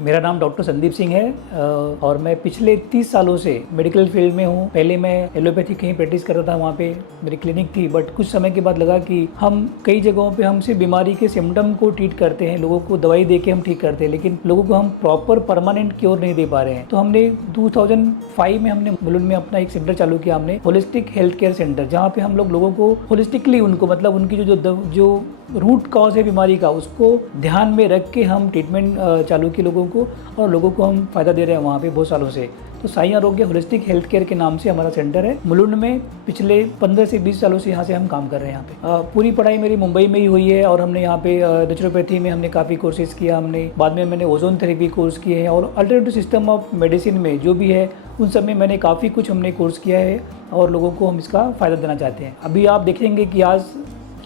मेरा नाम डॉक्टर संदीप सिंह है और मैं पिछले 30 सालों से मेडिकल फील्ड में हूँ। पहले मैं एलोपैथी कहीं प्रैक्टिस करता था, वहाँ पे मेरी क्लिनिक थी, बट कुछ समय के बाद लगा कि हम कई जगहों पे हम सिर्फ बीमारी के सिम्टम को ट्रीट करते हैं, लोगों को दवाई दे के हम ठीक करते हैं, लेकिन लोगों को हम प्रॉपर परमानेंट क्योर नहीं दे पा रहे हैं। तो हमने 2005 में हमने मुलुंड में अपना एक सेंटर चालू किया, हमने होलिस्टिक हेल्थ केयर सेंटर, जहाँ पे हम लोगों को होलिस्टिकली उनको मतलब उनकी जो रूट कॉज है बीमारी का उसको ध्यान में रख के हम ट्रीटमेंट चालू किए लोगों को, और लोगों को हम फ़ायदा दे रहे हैं वहाँ पे बहुत सालों से। तो साई आरोग्य होलिस्टिक हेल्थ केयर के नाम से हमारा सेंटर है मुलुंड में। पिछले 15 से 20 सालों से यहाँ से हम काम कर रहे हैं। यहाँ पे पूरी पढ़ाई मेरी मुंबई में ही हुई है और हमने यहाँ पे नेचुरोपैथी में हमने काफ़ी कोर्सेज किया। हमने बाद में मैंने ओजोन थेरेपी कोर्स किए हैं और अल्टरनेटिव सिस्टम ऑफ मेडिसिन में जो भी है उन सब में मैंने काफ़ी कुछ हमने कोर्स किया है और लोगों को हम इसका फ़ायदा देना चाहते हैं। अभी आप देखेंगे कि आज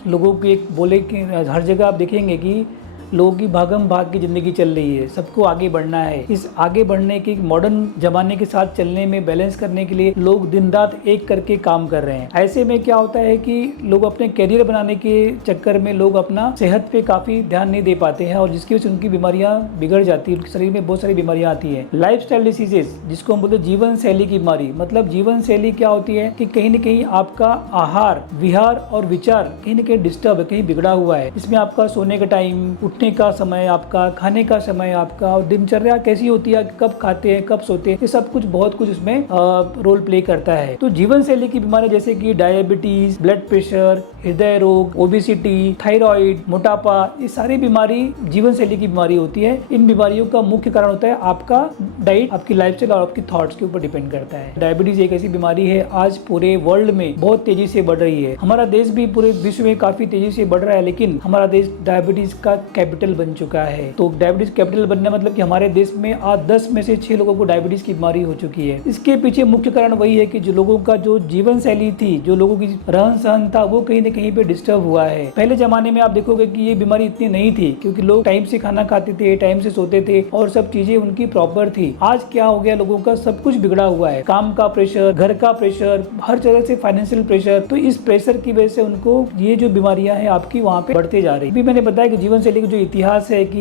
लोगों की एक बोले कि हर जगह आप देखेंगे कि लोगों की भागम भाग की ज़िंदगी चल रही है, सबको आगे बढ़ना है। इस आगे बढ़ने के मॉडर्न ज़माने के साथ चलने में बैलेंस करने के लिए लोग दिन रात एक करके काम कर रहे हैं। ऐसे में क्या होता है कि लोग अपने करियर बनाने के चक्कर में लोग अपना सेहत पे काफ़ी ध्यान नहीं दे पाते हैं और जिसकी वजह से उनकी बीमारियाँ बिगड़ जाती है, उनके शरीर में बहुत सारी बीमारियाँ आती हैं। लाइफस्टाइल डिसीजेज जिसको हम बोलते हैं जीवन शैली की बीमारी, मतलब जीवन शैली क्या होती है कि कहीं न कहीं आपका आहार विहार और विचार कहीं न कहीं डिस्टर्ब है, कहीं बिगड़ा हुआ है। इसमें आपका सोने का टाइम, उठने का समय, आपका खाने का समय, आपका दिनचर्या कैसी होती है, कब खाते हैं कब सोते हैं, ये सब कुछ बहुत कुछ इसमें रोल प्ले करता है। तो जीवन शैली की बीमारी जैसे कि डायबिटीज, ब्लड प्रेशर, हृदय रोग, ओबेसिटी, थायराइड, मोटापा, ये सारी बीमारी जीवन शैली की बीमारी होती है। इन बीमारियों का मुख्य कारण होता है आपका डाइट, आपकी लाइफस्टाइल और आपकी थॉट्स के ऊपर डिपेंड करता है। डायबिटीज एक ऐसी बीमारी है आज पूरे वर्ल्ड में बहुत तेजी से बढ़ रही है। हमारा देश भी पूरे विश्व में काफी तेजी से बढ़ रहा है, लेकिन हमारा देश डायबिटीज का कैपिटल बन चुका है। तो डायबिटीज कैपिटल बनने मतलब कि हमारे देश में आज 10 में से 6 लोगों को डायबिटीज की बीमारी हो चुकी है। इसके पीछे मुख्य कारण वही है कि जो लोगों का जो जीवन शैली थी, जो लोगों की रहन सहन था, वो कहीं न कहीं पे डिस्टर्ब हुआ है। पहले जमाने में आप देखोगे कि ये बीमारी इतनी नहीं थी क्योंकि लोग टाइम से खाना खाते थे, टाइम से सोते थे और सब चीजें उनकी प्रॉपर थी। आज क्या हो गया, लोगों का सब कुछ बिगड़ा हुआ है। काम का प्रेशर, घर का प्रेशर, हर तरह से फाइनेंशियल प्रेशर। तो इस प्रेशर की वजह से उनको ये जो बीमारियां हैं आपकी वहाँ पे बढ़ते जा रही है। अभी मैंने बताया कि जीवन शैली का जो इतिहास है कि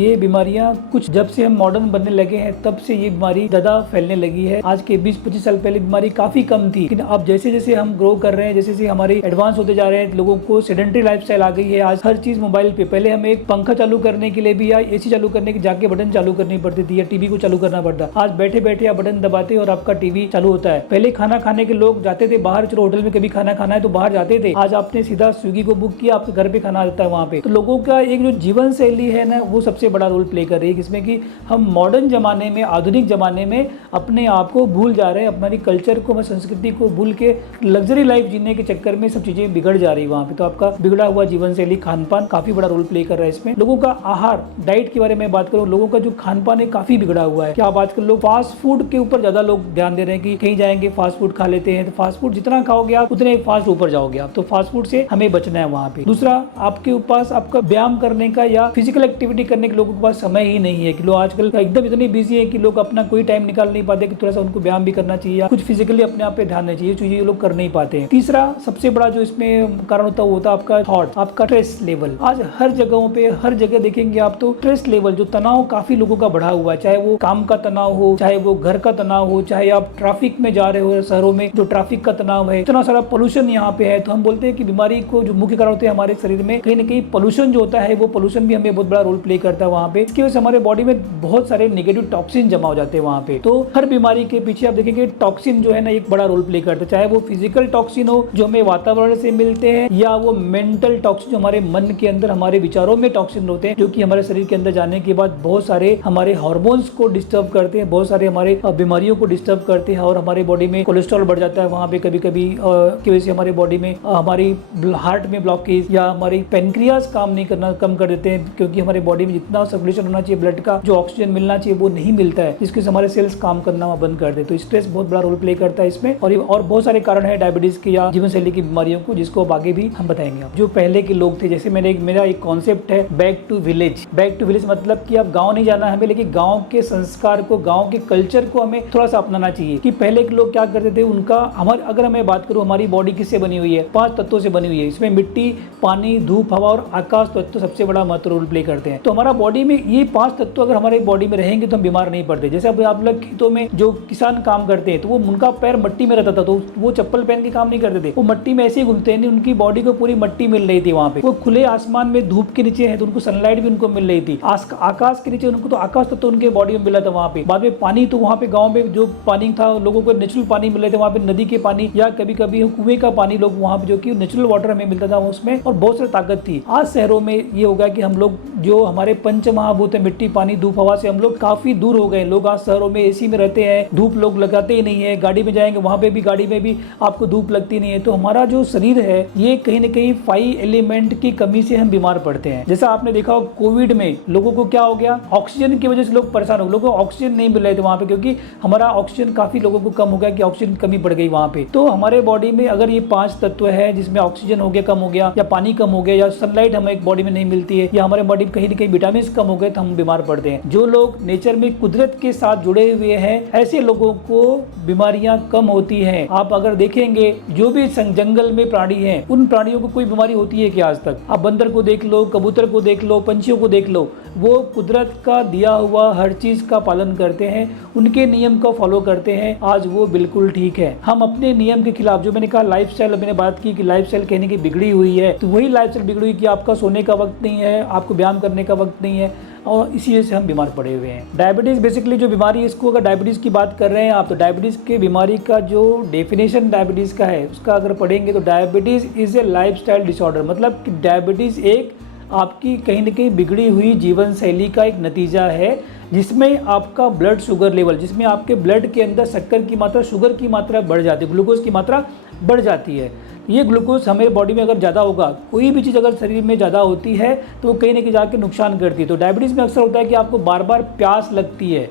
ये बीमारियां कुछ जब से हम मॉडर्न बनने लगे हैं तब से ये बीमारी ज्यादा फैलने लगी है। आज के 20-25 साल पहले बीमारी काफी कम थी, लेकिन अब जैसे जैसे हम ग्रो कर रहे हैं, जैसे जैसे हमारे एडवांस होते जा रहे हैं, लोगों को सेडेंटरी लाइफस्टाइल आ गई है। आज हर चीज मोबाइल पे, पहले हमें एक पंखा चालू करने के लिए भी या एसी चालू करने के जाके बटन चालू करनी पड़ती थी या टीवी को चालू करना पड़ता। आज बैठे बैठे आप बटन दबाते और आपका टीवी चालू होता है। पहले खाना खाने के लोग जाते थे बाहर, चलो होटल में कभी खाना खाना है तो बाहर जाते थे। आज आपने सीधा स्विगी को बुक किया, आपके घर पे खाना आ जाता है वहाँ पे। तो लोगों का एक जो जीवन शैली है ना, वो सबसे बड़ा रोल प्ले कर रही है, जिसमें कि हम मॉडर्न जमाने में, आधुनिक जमाने में अपने आप को भूल जा रहे हैं, हमारी कल्चर को, हमारी संस्कृति को भूल के लग्जरी लाइफ जीने के चक्कर में सब चीजें बिगड़ जा रही है वहाँ पे। तो आपका बिगड़ा हुआ जीवन शैली, खान पान काफी बड़ा रोल प्ले कर रहा है इसमें। लोगों का आहार, डाइट के बारे में बात करूँ, लोगों का जो खान पान है काफी बिगड़ा हुआ है। क्या आप आजकल लोग फास्ट फूड के ऊपर ज्यादा लोग ध्यान दे रहे हैं कि कहीं जाएंगे फास्ट फूड खा लेते हैं, तो फास्ट फूड जितना खाओगे आप उतने फास्ट ऊपर जाओगे आप। तो फास्ट फूड से हमें बचना है वहाँ पे। दूसरा, आपके पास आपका व्यायाम करने का या फिजिकल एक्टिविटी करने के लोगों के पास समय ही नहीं है कि लोग आजकल एकदम इतने बिजी है कि लोग अपना कोई टाइम निकाल नहीं पाते कि थोड़ा सा उनको व्यायाम भी करना चाहिए, कुछ फिजिकली अपने आप पे ध्यान देना चाहिए, चीजें लोग कर नहीं पाते हैं। तीसरा सबसे बड़ा जो इसमें कारण होता है वो होता है आपका थॉट, आपका स्ट्रेस लेवल। आज हर जगहों पे, हर जगह देखेंगे आप तो स्ट्रेस लेवल, जो तनाव काफी लोगों का बढ़ा हुआ है, चाहे वो काम का तनाव हो, चाहे वो घर का तनाव हो, चाहे आप ट्रैफिक में जा रहे हो, शहरों में जो ट्रैफिक का तनाव है, इतना सारा पोल्यूशन यहाँ पे है। तो हम बोलते हैं कि बीमारी को जो मुख्य कारण होते हैं हमारे शरीर में, कहीं ना कहीं पोल्यूशन जो होता है, वो पोल्यूशन भी हमें बहुत बड़ा रोल प्ले करता है वहाँ पे। इसकी वजह से हमारे बॉडी में बहुत सारे नेगेटिव टॉक्सिन जमा हो जाते हैं वहाँ पे। तो हर बीमारी के पीछे आप देखेंगे टॉक्सिन जो है ना एक बड़ा रोल प्ले करता है, चाहे वो फिजिकल टॉक्सिन हो जो हमें वातावरण से मिलते हैं, या वो मेंटल टॉक्सिन जो हमारे मन के अंदर, हमारे विचारों में टॉक्सिन होते हैं, जो कि हमारे शरीर के अंदर जाने के बाद बहुत सारे हमारे हार्मोन्स को डिस्टर्ब करते हैं, बहुत सारे हमारे बीमारियों को डिस्टर्ब करते हैं और हमारे बॉडी में कोलेस्ट्रॉल बढ़ जाता है वहाँ पे कभी कभी की वजह से हमारे बॉडी में हमारी हार्ट में ब्लॉकेज या हमारी पेनक्रियाज काम नहीं करना कम कर देते हैं, क्योंकि हमारे बॉडी में जितना सर्कुलेशन होना चाहिए, ब्लड का जो ऑक्सीजन मिलना चाहिए वो नहीं मिलता है, जिसके हमारे सेल्स काम करना बंद कर दे। तो स्ट्रेस बहुत बड़ा रोल प्ले करता है इसमें। और बहुत सारे कारण है डायबिटीज के या जीवन शैली की बीमारियों को, जिसको अब आगे भी हम बताएंगे। जो पहले के लोग थे, जैसे मेरा एक कॉन्सेप्ट है back to village. Back to village मतलब कि अब गांव नहीं जाना हमें, लेकिन गांव के संस्कार को, गांव के कल्चर को हमें थोड़ा सा अपनाना चाहिए। कि पहले के लोग क्या करते थे, उनका अगर मैं बात करूं, हमारी बॉडी किससे बनी हुई है, 5 तत्वों से बनी हुई है। इसमें मिट्टी, पानी, धूप, हवा और आकाश तत्व सबसे बड़ा महत्व रोल प्ले करते हैं। तो हमारा बॉडी में ये 5 तत्व अगर हमारे बॉडी में रहेंगे तो हम बीमार नहीं पड़ते। जैसे अब आप लोग खेतों में जो किसान काम करते हैं तो वो उनका पैर मट्टी में रहता था, तो वो चप्पल पहन के काम नहीं करते थे, वो मट्टी में ऐसे ही घूमते हैं। उनकी बॉडी को पूरी मट्टी मिल रही थी वहाँ पे। वो खुले आसमान में धूप के नीचे है तो उनको सनलाइट भी उनको मिल रही थी। आकाश के नीचे उनको तो आकाश तत्व उनके बॉडी में मिला था वहाँ पे। बाद में पानी, तो वहाँ पे गाँव में जो पानी था लोगों को नेचुरल पानी मिल रहे थे वहाँ पे, नदी के पानी या कभी कभी कुएं का पानी लोग वहाँ पे जो कि नेचुरल वाटर हमें मिलता था उसमें, और बहुत सारी ताकत थी। आज शहरों में ये हो गया कि हम लोग जो हमारे पंच महाभूत है, मिट्टी पानी धूप हवा से हम लोग काफी दूर हो गए। लोग आज शहरों में एसी में रहते हैं, धूप लोग लगाते ही नहीं है। गाड़ी में जाएंगे वहां पे भी, गाड़ी में भी आपको धूप लगती नहीं है। तो हमारा जो शरीर है ये कहीं ना कहीं 5 एलिमेंट की कमी से हम बीमार पड़ते हैं। जैसा आपने देखा कोविड में लोगों को क्या हो गया, ऑक्सीजन की वजह से लोग परेशान हो गए। लोगों को ऑक्सीजन नहीं मिल रहे थे वहां पे, क्योंकि हमारा ऑक्सीजन काफी लोगों को कम हो गया कि ऑक्सीजन कमी पड़ गई वहां पे। तो हमारे बॉडी में अगर ये 5 तत्व है जिसमें ऑक्सीजन हो गया, कम हो गया, या पानी कम हो गया, या सनलाइट हमें बॉडी में नहीं मिलती है, या हमारे बॉडी में कहीं ना कहीं विटामिन कम हो गए तो हम बीमार पड़ते हैं। जो लोग नेचर में कुदरत के साथ जुड़े हुए हैं ऐसे लोगों को बीमारियां कम होती हैं। आप अगर देखेंगे जो भी जंगल में प्राणी हैं उन प्राणियों को कोई बीमारी होती है क्या आज तक? आप बंदर को देख लो, कबूतर को देख लो, पंछियों को देख लो, वो कुदरत का दिया हुआ हर चीज का पालन करते हैं, उनके नियम को फॉलो करते हैं। आज वो बिल्कुल ठीक है। हम अपने नियम के खिलाफ, जो मैंने कहा लाइफस्टाइल, मैंने बात की कि लाइफस्टाइल कहने की बिगड़ी हुई है, तो वही लाइफस्टाइल बिगड़ी हुई कि आपका सोने का वक्त नहीं है, आपको व्यायाम करने का वक्त नहीं है, और इसी वजह से हम बीमार पड़े हुए हैं। डायबिटीज़ बेसिकली जो बीमारी है, इसको अगर डायबिटीज़ की बात कर रहे हैं आप, तो डायबिटीज़ के बीमारी का जो डेफिनेशन डायबिटीज़ का है उसका अगर पढ़ेंगे तो diabetes is a lifestyle disorder. मतलब कि डायबिटीज़ एक आपकी कहीं न कहीं बिगड़ी हुई जीवन शैली का एक नतीजा है, जिसमें आपका ब्लड शुगर लेवल, जिसमें आपके ब्लड के अंदर शक्कर की मात्रा, शुगर की मात्रा बढ़ जाती है, ग्लूकोज की मात्रा बढ़ जाती है। ये ग्लूकोज हमारे बॉडी में अगर ज़्यादा होगा, कोई भी चीज़ अगर शरीर में ज़्यादा होती है तो वो कहीं ना कहीं जाके नुकसान करती है। तो डायबिटीज़ में अक्सर होता है कि आपको बार बार प्यास लगती है,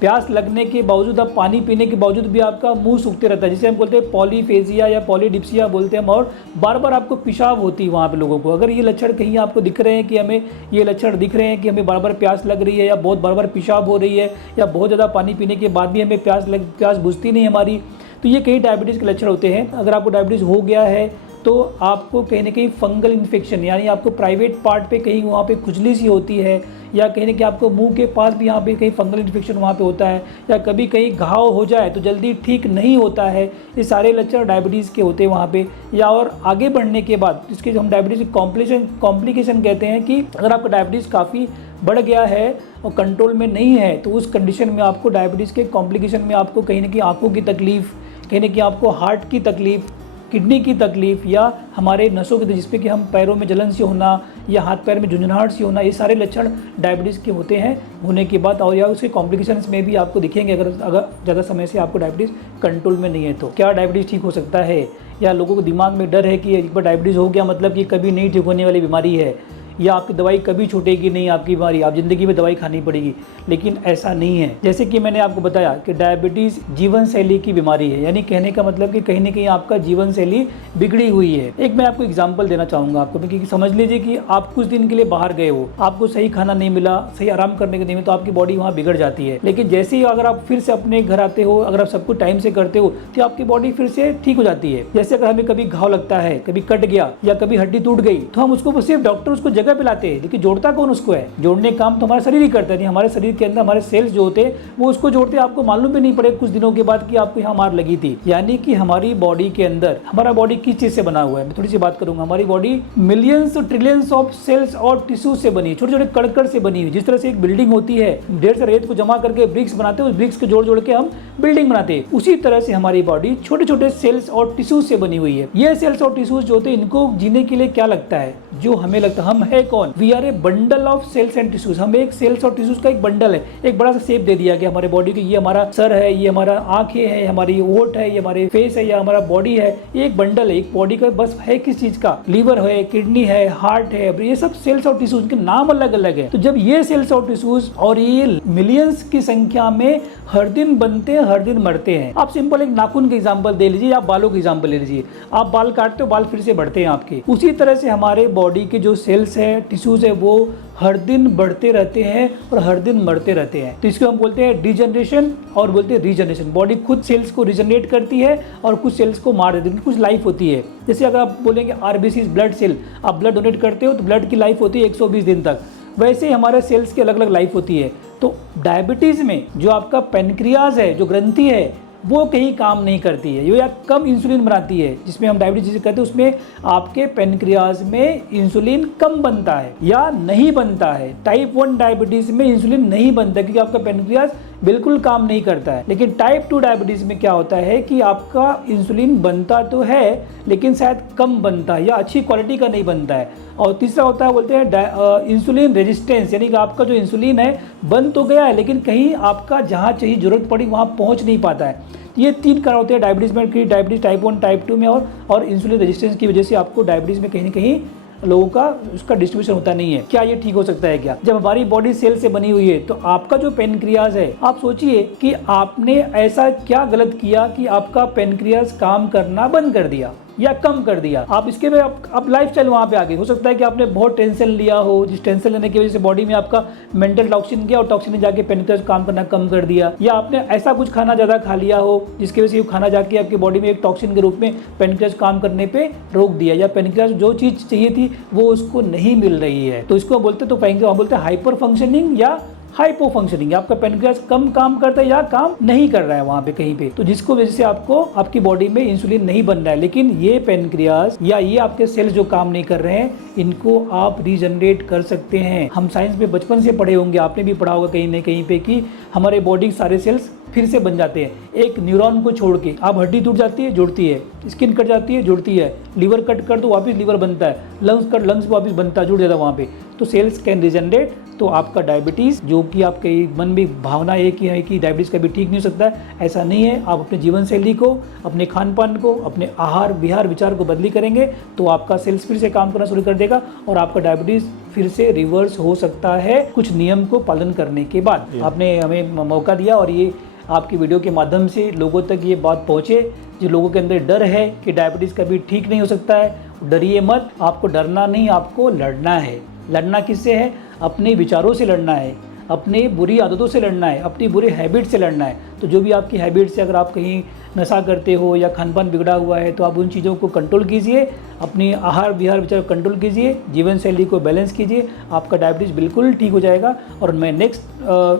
प्यास लगने के बावजूद, आप पानी पीने के बावजूद भी आपका मुंह सूखते रहता है, जिसे हम बोलते हैं पॉलीफेजिया या पॉलीडिप्सिया बोलते हैं हम, और बार बार आपको पेशाब होती है वहाँ पे लोगों को। अगर ये लक्षण कहीं आपको दिख रहे हैं कि हमें ये लक्षण दिख रहे हैं कि हमें बार बार प्यास लग रही है, या बहुत बार बार पेशाब हो रही है, या बहुत ज़्यादा पानी पीने के बाद भी हमें प्यास बुझती नहीं हमारी, तो ये कई डायबिटीज़ के लक्षण होते हैं। अगर आपको डायबिटीज़ हो गया है तो आपको कहीं ना कहीं फंगल इन्फेक्शन, यानी आपको प्राइवेट पार्ट पे कहीं वहाँ पे खुजली सी होती है, या कहीं ना कहीं आपको मुंह के पास भी यहाँ पे कहीं फंगल इन्फेक्शन वहाँ पे होता है, या कभी कहीं घाव हो जाए तो जल्दी ठीक नहीं होता है। ये सारे लक्षण डायबिटीज़ के होते हैं वहाँ पे। या और आगे बढ़ने के बाद इसके जो हम डायबिटीज़ कॉम्प्लिकेशन कहते हैं कि अगर आपका डायबिटीज़ काफ़ी बढ़ गया है और कंट्रोल में नहीं है तो उस कंडीशन में आपको डायबिटीज़ के कॉम्प्लिकेशन में आपको कहीं ना कहीं आँखों की तकलीफ, कहीं ना कहीं आपको हार्ट की तकलीफ, किडनी की तकलीफ, या हमारे नसों की, जिसपे कि हम पैरों में जलन सी होना या हाथ पैर में झुंझुनाहट सी होना, ये सारे लक्षण डायबिटीज़ के होते हैं होने के बाद। और या उसके कॉम्प्लिकेशंस में भी आपको दिखेंगे अगर ज़्यादा समय से आपको डायबिटीज़ कंट्रोल में नहीं है तो। क्या डायबिटीज़ ठीक हो सकता है? या लोगों को दिमाग में डर है कि एक बार डायबिटीज़ हो गया मतलब कि कभी नहीं ठीक होने वाली बीमारी है, या आपकी दवाई कभी छूटेगी नहीं आपकी बीमारी, आप ज़िंदगी में दवाई खानी पड़ेगी। लेकिन ऐसा नहीं है। जैसे कि मैंने आपको बताया कि डायबिटीज़ जीवन शैली की बीमारी है, यानी कहने का मतलब कि कहीं ना कहीं आपका जीवन शैली बिगड़ी हुई है। एक मैं आपको एग्जांपल देना चाहूँगा आपको, क्योंकि समझ लीजिए कि आप कुछ दिन के लिए बाहर गए हो, आपको सही खाना नहीं मिला, सही आराम करने को नहीं मिला, तो आपकी बॉडी वहाँ बिगड़ जाती है। लेकिन जैसे ही अगर आप फिर से अपने घर आते हो, अगर आप सब कुछ टाइम से करते हो, तो आपकी बॉडी फिर से ठीक हो जाती है। जैसे अगर हमें कभी घाव लगता है, कभी कट गया या कभी हड्डी टूट गई, तो हम उसको सिर्फ डॉक्टर उसको जगह पे लाते हैं, लेकिन जोड़ता कौन उसको है? जोड़ने काम तो हमारा शरीर ही करता है। नहीं, हमारे शरीर के अंदर हमारे सेल्स जो होते हैं वो उसको जोड़ते हैं, आपको मालूम भी नहीं पड़े कुछ दिनों के बाद कि आपको यहाँ मार लगी थी। यानी कि हमारी बॉडी के अंदर, हमारा बॉडी किस चीज से बना हुआ है मैं थोड़ी सी बात करूंगा। हमारी body millions trillions of cells और टिश्यू से बनी, छोटे छोटे कण से बनी हुई। जिस तरह से एक बिल्डिंग होती है, ढेर सारे रेत को जमा करके ब्रिक्स बनाते हैं, उस ब्रिक्स को जोड़ जोड़ के हम बिल्डिंग बनाते हैं, उसी तरह से हमारी बॉडी छोटे छोटे सेल्स और टिश्यू से बनी हुई है। ये सेल्स और टिश्यूज जो होते हैं, इनको जीने के लिए क्या लगता है? जो हमें लगता है, हम है कौन? We are a bundle of cells and tissues. हम एक सेल्स और टिश्यूज का एक बंडल है, एक बड़ा सा शेप दे दिया गया हमारे बॉडी की। ये हमारा सर है, ये हमारा आंखें है, हमारी होठ है, ये हमारे फेस है, या हमारा बॉडी है। ये एक बंडल है, एक बॉडी का बस है किस चीज का? लीवर है, किडनी है, हार्ट है, ये सब सेल्स और टिश्यूज के नाम अलग अलग है। तो जब ये सेल्स और टिश्यूज और ये मिलियंस की संख्या में हर दिन बनते हैं, हर दिन मरते हैं। आप सिंपल एक नाखून के एग्जांपल दे लीजिए, आप बालों के एग्जांपल ले लीजिए। आप बाल काटते हो, बाल फिर से बढ़ते हैं आपके। उसी तरह से हमारे बॉडी के जो सेल्स है, टिश्यूज है, वो हर दिन बढ़ते रहते हैं और हर दिन मरते रहते हैं। तो इसको हम बोलते हैं डिजनरेशन और बोलते हैं रीजनरेशन। बॉडी खुद सेल्स को रिजनरेट करती है और कुछ सेल्स को मार देती है, कुछ लाइफ होती है। जैसे अगर आप बोलेंगे आरबीसी ब्लड सेल, आप ब्लड डोनेट करते हो तो ब्लड की लाइफ होती है 120 दिन तक। वैसे ही हमारे सेल्स की अलग अलग लाइफ होती है। तो डायबिटीज़ में जो आपका पेनक्रियाज है, जो ग्रंथि है, वो कहीं काम नहीं करती है, या कम इंसुलिन बनाती है, जिसमें हम डायबिटीज जिसे कहते हैं, उसमें आपके पेनक्रियाज में इंसुलिन कम बनता है या नहीं बनता है। टाइप 1 डायबिटीज़ में इंसुलिन नहीं बनता क्योंकि आपका पेनक्रियाज बिल्कुल काम नहीं करता है। लेकिन टाइप 2 डायबिटीज़ में क्या होता है कि आपका इंसुलिन बनता तो है लेकिन शायद कम बनता है या अच्छी क्वालिटी का नहीं बनता है। और तीसरा होता है, बोलते हैं इंसुलिन रेजिस्टेंस, यानी कि आपका जो इंसुलिन है बन तो गया है लेकिन कहीं आपका जहाँ चाहिए ज़रूरत पड़ी वहाँ पहुँच नहीं पाता है। ये 3 कारण होते हैं डायबिटीज़ में, कि डायबिटीज़ टाइप 1, टाइप 2 में और इंसुलिन रेजिस्टेंस की वजह से आपको डायबिटीज़ में कहीं ना कहीं लोगों का उसका डिस्ट्रीब्यूशन होता नहीं है। क्या ये ठीक हो सकता है क्या? जब हमारी बॉडी सेल से बनी हुई है तो आपका जो पेनक्रियाज है, आप सोचिए कि आपने ऐसा क्या गलत किया कि आपका पेनक्रियाज काम करना बंद कर दिया या कम कर दिया। आप इसके में आप लाइफस्टाइल वहाँ पे आ गए। हो सकता है कि आपने बहुत टेंशन लिया हो, जिस टेंशन लेने की वजह से बॉडी में आपका मेंटल टॉक्सिन गया और टॉक्सिन ने जाके पेनक्रियाज काम करना कम कर दिया, या आपने ऐसा कुछ खाना ज़्यादा खा लिया हो जिसकी वजह से खाना जाके आपकी बॉडी में एक टॉक्सिन के रूप में पेनक्रियाज काम करने पे रोक दिया, या पेनक्रियाज जो चीज़ चाहिए थी वो उसको नहीं मिल रही है। तो इसको बोलते हम बोलते हैं हाइपर फंक्शनिंग या हाइपो फंक्शनिंग। आपका पेनक्रियाज कम काम करता है या काम नहीं कर रहा है वहाँ पे कहीं पे, तो जिसको वजह से आपको आपकी बॉडी में इंसुलिन नहीं बन रहा है। लेकिन ये पेनक्रियाज या ये आपके सेल्स जो काम नहीं कर रहे हैं, इनको आप रीजनरेट कर सकते हैं। हम साइंस में बचपन से पढ़े होंगे, आपने भी पढ़ा होगा कहीं ना कहीं पे, कि हमारे बॉडी के सारे सेल्स फिर से बन जाते हैं एक न्यूरॉन को छोड़ के। आप हड्डी टूट जाती है, जुड़ती है, स्किन कट जाती है, जुड़ती है, लीवर कट कर दो वापस लीवर बनता है, लंग्स कट लंग्स वापस बनता है, जुड़ जाता है वहाँ पे। तो सेल्स कैन रीजनरेट। तो आपका डायबिटीज़, जो कि आपके मन में भावना एक ही है कि डायबिटीज़ कभी ठीक नहीं हो सकता है, ऐसा नहीं है। आप अपने जीवन शैली को, अपने खान पान को, अपने आहार विहार विचार को बदली करेंगे तो आपका सेल्स फिर से काम करना शुरू कर देगा और आपका डायबिटीज़ फिर से रिवर्स हो सकता है कुछ नियम को पालन करने के बाद। आपने हमें मौका दिया और ये आपकी वीडियो के माध्यम से लोगों तक ये बात पहुँचे। जो लोगों के अंदर डर है कि डायबिटीज़ कभी ठीक नहीं हो सकता है, डरिए मत। आपको डरना नहीं, आपको लड़ना है। लड़ना किससे है? अपने विचारों से लड़ना है, अपने बुरी आदतों से लड़ना है, अपनी बुरी हैबिट से लड़ना है। तो जो भी आपकी हैबिट से, अगर आप कहीं नशा करते हो या खान पान बिगड़ा हुआ है तो आप उन चीज़ों को कंट्रोल कीजिए, अपनी आहार विहार विचार कंट्रोल कीजिए, जीवन शैली को बैलेंस कीजिए, आपका डायबिटीज़ बिल्कुल ठीक हो जाएगा। और मैं नेक्स्ट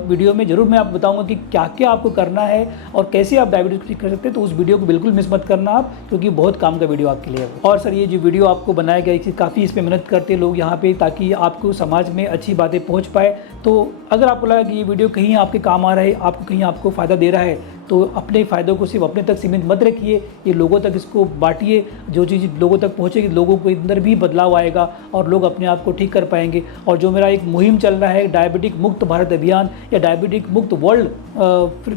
वीडियो में ज़रूर मैं आपको बताऊंगा कि क्या क्या आपको करना है और कैसे आप डायबिटीज़ ठीक कर सकते हैं। तो उस वीडियो को बिल्कुल मिस मत करना आप, क्योंकि बहुत काम का वीडियो आपके लिए है। और सर, ये जो वीडियो आपको बनाया गया, काफ़ी इस पर मेहनत करते लोग यहाँ पे, ताकि आपको समाज में अच्छी बातें पहुँच पाए। तो अगर आपको लगा कि ये वीडियो कहीं आपके काम आ रहा है, आपको कहीं आपको फ़ायदा दे रहा है, तो अपने फ़ायदों को सिर्फ अपने तक सीमित मत रखिए, ये लोगों तक इसको बांटिए। जो चीज़ लोगों तक पहुँचेगी, लोगों को अंदर भी बदलाव आएगा और लोग अपने आप को ठीक कर पाएंगे। और जो मेरा एक मुहिम चल रहा है, डायबिटिक मुक्त भारत अभियान या डायबिटिक मुक्त world,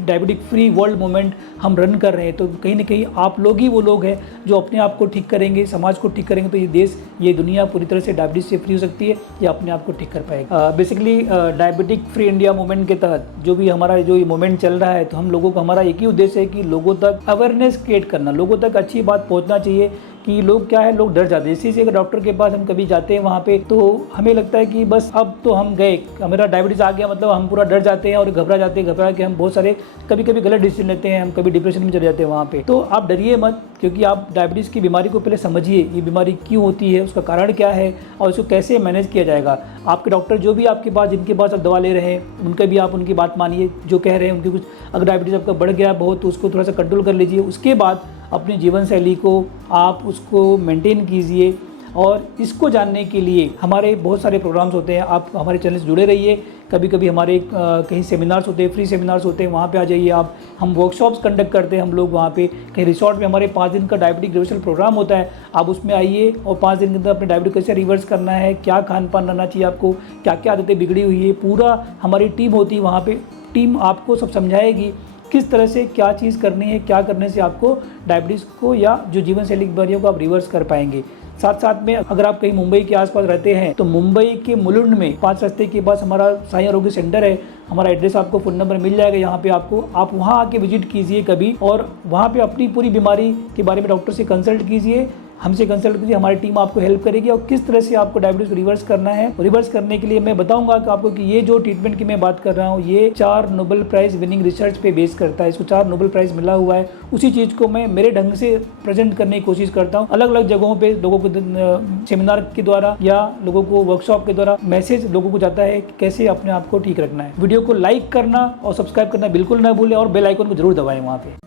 diabetic free world movement हम रन कर रहे हैं, तो कहीं ना कहीं आप लोग ही वो लोग हैं जो अपने आप को ठीक करेंगे, समाज को ठीक करेंगे, तो ये देश, ये दुनिया पूरी तरह से डायबिटीज़ से फ्री हो सकती है या अपने आप को ठीक कर पाएगा। Basically diabetic free India movement के तहत जो भी हमारा जो ये मूवमेंट चल रहा है, तो हम लोगों का हमारा एक ही उद्देश्य है कि लोगों तक अवेयरनेस क्रिएट करना, लोगों तक अच्छी बात पहुंचना चाहिए। कि लोग क्या है, लोग डर जाते हैं। इसी से अगर डॉक्टर के पास हम कभी जाते हैं वहाँ पे, तो हमें लगता है कि बस अब तो हम गए, मेरा डायबिटीज़ आ गया, मतलब हम पूरा डर जाते हैं और घबरा जाते हैं। घबरा के हम बहुत सारे कभी कभी गलत डिसीजन लेते हैं, हम कभी डिप्रेशन में चले जाते हैं वहाँ पे। तो आप डरिए मत, क्योंकि आप डायबिटीज़ की बीमारी को पहले समझिए, ये बीमारी क्यों होती है, उसका कारण क्या है और इसको कैसे मैनेज किया जाएगा। आपके डॉक्टर जो भी आपके पास, जिनके पास आप दवा ले रहे हैं, उनका भी आप उनकी बात मानिए, जो कह रहे हैं उनकी कुछ, अगर डायबिटीज़ आपका बढ़ गया बहुत तो उसको थोड़ा सा कंट्रोल कर लीजिए। उसके बाद अपनी जीवन शैली को आप उसको मेंटेन कीजिए। और इसको जानने के लिए हमारे बहुत सारे प्रोग्राम्स होते हैं, आप हमारे चैनल से जुड़े रहिए। कभी कभी हमारे कहीं सेमिनार्स होते हैं, फ्री सेमिनार्स होते हैं, वहाँ पे आ जाइए आप। हम वर्कशॉप्स कंडक्ट करते हैं हम लोग वहाँ पे, कहीं रिसोर्ट में हमारे 5 दिन का डायबिटिक रिवर्सल प्रोग्राम होता है। आप उसमें आइए और 5 दिन के अंदर अपने डायबिटिक कैसे रिवर्स करना है, क्या खान पान रहना चाहिए आपको, क्या क्या आदतें बिगड़ी हुई है, पूरा हमारी टीम होती है वहाँ पर। टीम आपको सब समझाएगी किस तरह से क्या चीज़ करनी है, क्या करने से आपको डायबिटीज़ को या जो जीवन शैली की बीमारियों को आप रिवर्स कर पाएंगे। साथ साथ में अगर आप कहीं मुंबई के आसपास रहते हैं तो मुंबई के मुलुंड में 5 रास्ते के पास हमारा साई आरोग्य सेंटर है। हमारा एड्रेस आपको, फ़ोन नंबर मिल जाएगा यहाँ पे आपको। आप वहाँ आके विजिट कीजिए कभी, और वहाँ पे अपनी पूरी बीमारी के बारे में डॉक्टर से कंसल्ट कीजिए, हमसे कंसल्ट कीजिए। हमारी टीम आपको हेल्प करेगी और किस तरह से आपको डायबिटीज को रिवर्स करना है। रिवर्स करने के लिए मैं बताऊंगा कि आपको कि ये जो ट्रीटमेंट की मैं बात कर रहा हूँ ये 4 नोबेल प्राइज विनिंग रिसर्च पे बेस करता है। इसको 4 नोबेल प्राइज मिला हुआ है। उसी चीज़ को मैं मेरे ढंग से प्रेजेंट करने की कोशिश करता हूँ। अलग अलग जगहों पे लोगों को सेमिनार के द्वारा या लोगों को वर्कशॉप के द्वारा मैसेज लोगों को जाता है कि कैसे अपने आप को ठीक रखना है। वीडियो को लाइक करना और सब्सक्राइब करना बिल्कुल ना भूलें, और बेल आइकन को जरूर दबाएं वहाँ पे।